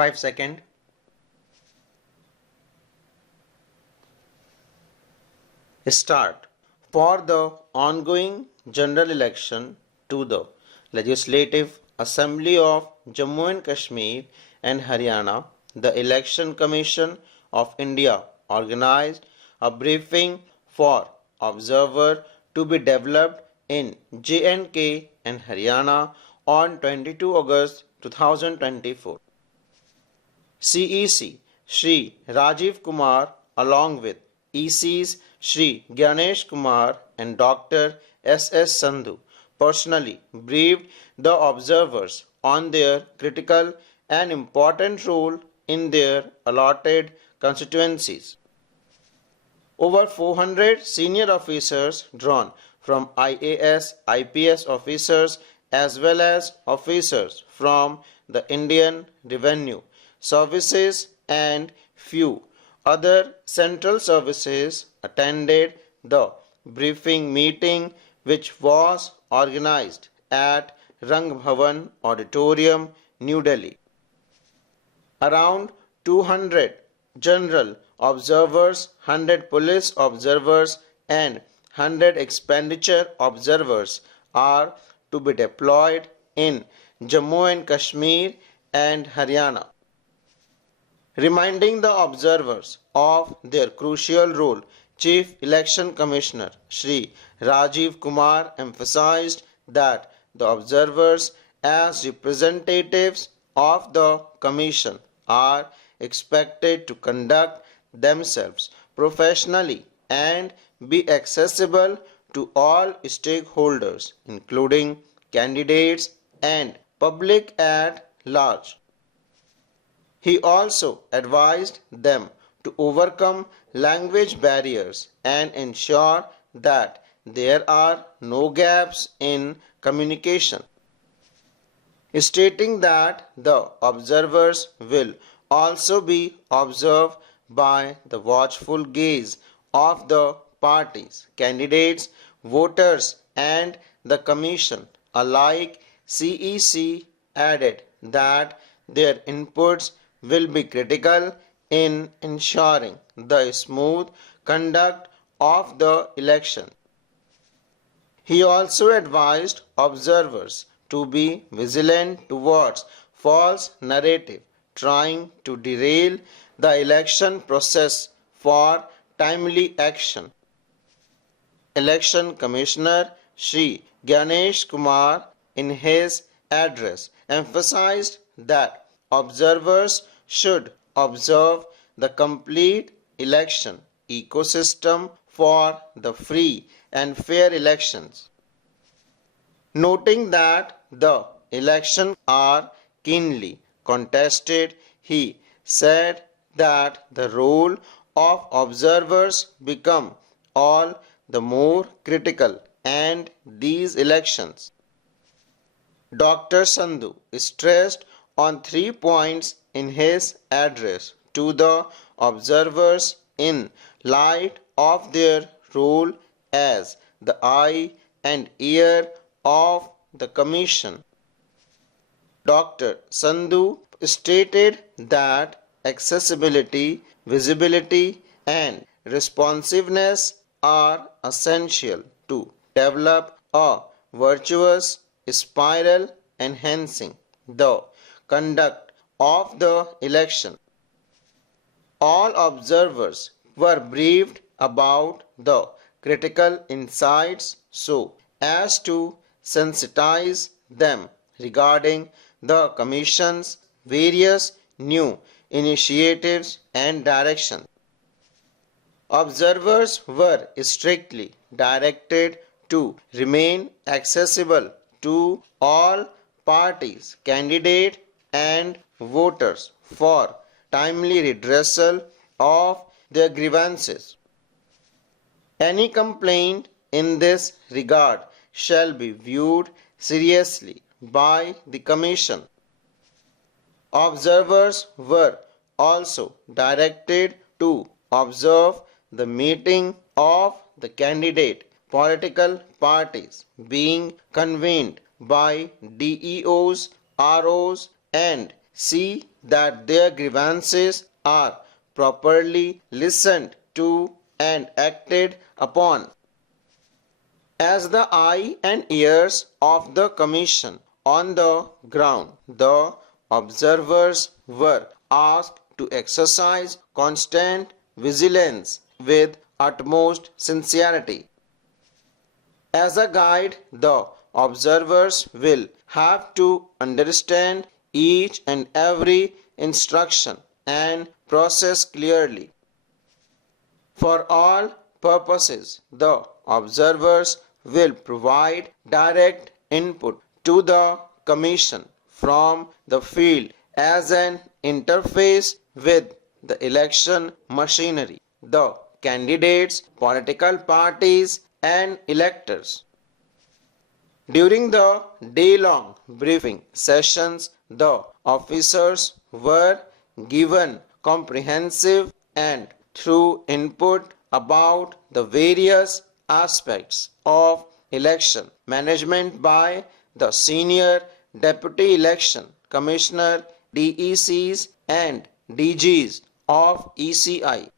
5 seconds. Start. For the ongoing general election to the Legislative Assembly of Jammu and Kashmir and Haryana, the Election Commission of India organized a briefing for observer to be developed in J&K and Haryana on 22 August 2024. CEC Shri Rajiv Kumar along with ECs Shri Ganesh Kumar and Dr. S.S. Sandhu personally briefed the observers on their critical and important role in their allotted constituencies. Over 400 senior officers drawn from IAS, IPS officers as well as officers from the Indian Revenue Services and few other central services attended the briefing meeting, which was organized at Rang Bhavan Auditorium, New Delhi. Around 200 general observers, 100 police observers and 100 expenditure observers are to be deployed in Jammu and Kashmir and Haryana. Reminding the observers of their crucial role, Chief Election Commissioner Shri Rajiv Kumar emphasized that the observers as representatives of the Commission are expected to conduct themselves professionally and be accessible to all stakeholders, including candidates and public at large. He also advised them to overcome language barriers and ensure that there are no gaps in communication, stating that the observers will also be observed by the watchful gaze of the parties, candidates, voters and the Commission alike. CEC added that their inputs will be critical in ensuring the smooth conduct of the election. He also advised observers to be vigilant towards false narrative trying to derail the election process for timely action. Election Commissioner Shri Ganesh Kumar in his address emphasized that observers should observe the complete election ecosystem for the free and fair elections, noting that the elections are keenly contested. He said that the role of observers become all the more critical and these elections. Dr. Sandhu stressed on 3 points in his address to the observers in light of their role as the eye and ear of the Commission. Dr. Sandhu stated that accessibility, visibility and responsiveness are essential to develop a virtuous spiral enhancing the conduct of the election. All observers were briefed about the critical insights so as to sensitize them regarding the Commission's various new initiatives and directions. Observers were strictly directed to remain accessible to all parties, candidates and voters for timely redressal of their grievances. Any complaint in this regard shall be viewed seriously by the Commission. Observers were also directed to observe the meeting of the candidate political parties being convened by DEOs, ROs and see that their grievances are properly listened to and acted upon. As the eye and ears of the Commission on the ground, the observers were asked to exercise constant vigilance with utmost sincerity. As a guide, the observers will have to understand each and every instruction and process clearly. For all purposes, the observers will provide direct input to the Commission from the field as an interface with the election machinery, the candidates, political parties, and electors. During the day-long briefing sessions, the officers were given comprehensive and thorough input about the various aspects of election management by the senior deputy election commissioner, DECs and DGs of ECI.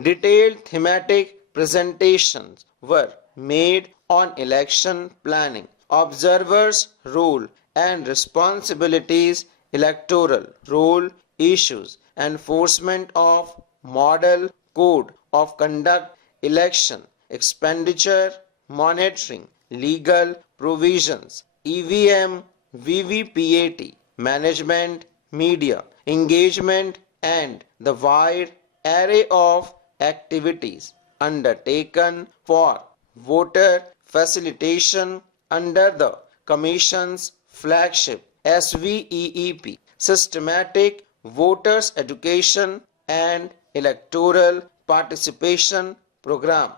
Detailed thematic presentations were made on election planning, observers' role and responsibilities, electoral roll issues, enforcement of model code of conduct, election expenditure monitoring, legal provisions, EVM, VVPAT, management, media, engagement, and the wide array of activities undertaken for voter facilitation under the Commission's flagship SVEEP, Systematic Voters Education and Electoral Participation Program.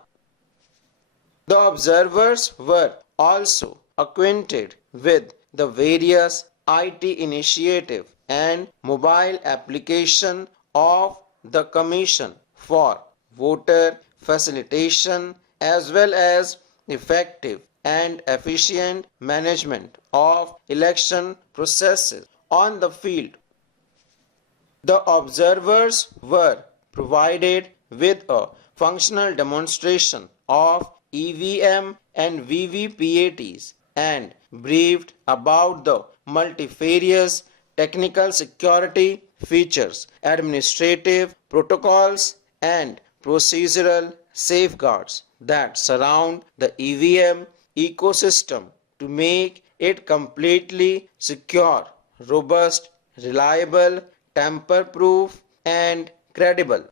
The observers were also acquainted with the various IT initiative and mobile application of the Commission for voter facilitation as well as effective and efficient management of election processes on the field. The observers were provided with a functional demonstration of EVM and VVPATs and briefed about the multifarious technical security features, administrative protocols, and procedural safeguards that surround the EVM ecosystem to make it completely secure, robust, reliable, tamper-proof, and credible.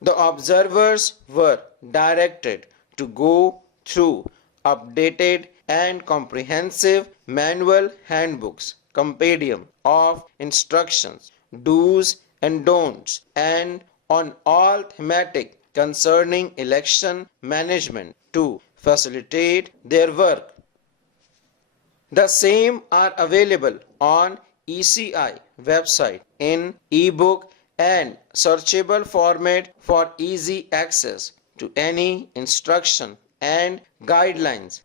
The observers were directed to go through updated and comprehensive manual handbooks, compendium of instructions, do's and don'ts, and on all thematic concerning election management to facilitate their work. The same are available on ECI website in ebook and searchable format for easy access to any instruction and guidelines.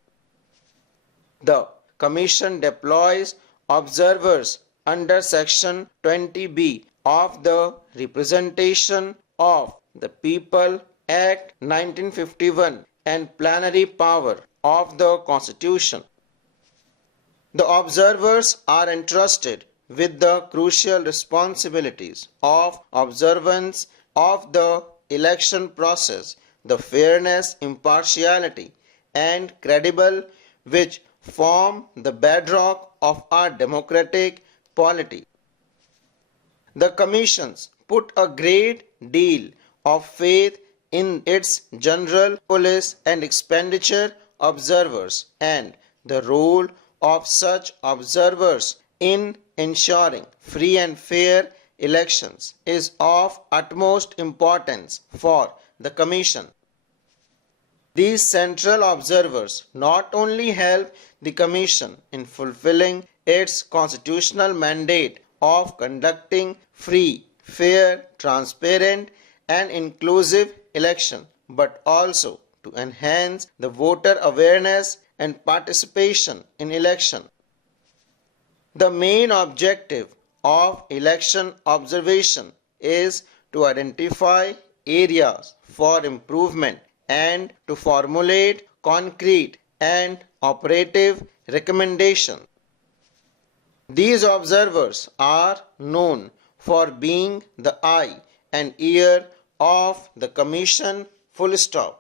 The Commission deploys observers under Section 20B of the Representation of the People Act 1951 and plenary power of the Constitution. The observers are entrusted with the crucial responsibilities of observance of the election process, the fairness, impartiality, and credible which form the bedrock of our democratic polity. The commissions put a great deal of faith in its general police and expenditure observers, and the role of such observers in ensuring free and fair elections is of utmost importance for the Commission. These central observers not only help the Commission in fulfilling its constitutional mandate of conducting free, fair, transparent, and inclusive election, but also to enhance the voter awareness and participation in election. The main objective of election observation is to identify areas for improvement and to formulate concrete and operative recommendations. These observers are known for being the eye and ear of the Commission, full stop.